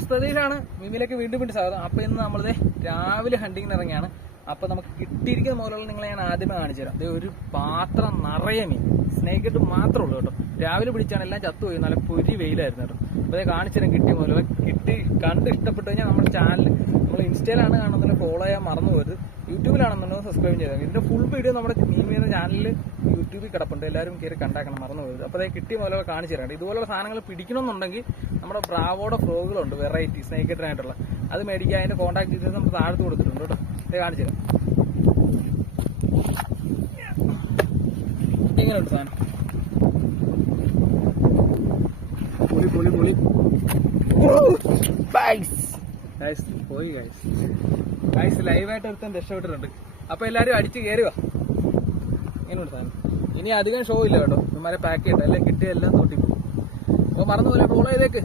Friends, പ്രതീക്ഷാണ്. മിമിയിലേക്ക് വീണ്ടും സ്വാഗതം. അപ്പൊ ഇന്ന് നമ്മളിത് രാവിലെ ഹണ്ടിങ്ങിന് ഇറങ്ങിയാണ്. അപ്പൊ നമുക്ക് കിട്ടിയിരിക്കുന്ന മുതലുള്ള നിങ്ങളെ ഞാൻ ആദ്യമേ കാണിച്ചു തരാം. ഒരു പാത്രം നിറയെ മീൻ, സ്നേക്ക് ഇട്ട് മാത്രമേ ഉള്ളൂ കേട്ടോ. രാവിലെ പിടിച്ചാണ്, എല്ലാം ചത്തുപോയി, നല്ല പൊരി വെയിലായിരുന്നു കേട്ടോ. അപ്പൊ അത് കാണിച്ചു തരാം. കിട്ടിയ മുതലുള്ള കണ്ട് ഇഷ്ടപ്പെട്ടു കഴിഞ്ഞാൽ നമ്മുടെ ചാനൽ, നമ്മൾ ഇൻസ്റ്റയിലാണ് കാണുന്നത്, ഫോളോ ചെയ്യാൻ മറന്നു പോയത്. യൂട്യൂബിലാണെന്നുണ്ടെങ്കിൽ സബ്സ്ക്രൈബ് ചെയ്താൽ ഇതിന്റെ ഫുൾ വീഡിയോ നമ്മുടെ മീമിയുടെ ചാനലിൽ യൂട്യൂബിൽ കിടപ്പുണ്ട്. എല്ലാവരും കയറി കണ്ടാക്കണം, മറന്നു പോയത്. അപ്പോൾ അത് കിട്ടിയ മുതലൊക്കെ കാണിച്ചു തരാം. ഇതുപോലുള്ള സാധനങ്ങൾ പിടിക്കണമെന്നുണ്ടെങ്കിൽ നമ്മുടെ ബ്രാവോയുടെ ഫ്രോഗുകളുണ്ട്, വെറൈറ്റി സ്നേഹിക്കത്തിനായിട്ടുള്ള. അത് മേടിക്കാൻ അതിന്റെ കോൺടാക്ട് ഡീറ്റെയിൽസ് നമ്മൾ താഴത്ത് കൊടുത്തിട്ടുണ്ട് കേട്ടോ. ഇത് കാണിച്ചു തരാം. എങ്ങനെയുണ്ട് സാധനം? പൊളി പൊളി പൊളി. പോയി ഗൈസ്, ലൈവായിട്ട് ഒരുത്തൻ രക്ഷപ്പെട്ടിട്ടുണ്ട്. അപ്പൊ എല്ലാരും അടിച്ച് കയറുക. ഇങ്ങനെയുണ്ട് സാധനം. ഇനി അധികം ഷോ ഇല്ല കേട്ടോ. ഇവന്മാരെ പാക്ക് ചെയ്യട്ടെ, എല്ലാം കിട്ടിയ എല്ലാം തോട്ടിപ്പോകും. അപ്പൊ മറന്നുപോലെ ഫോളോ ചെയ്തേക്ക്.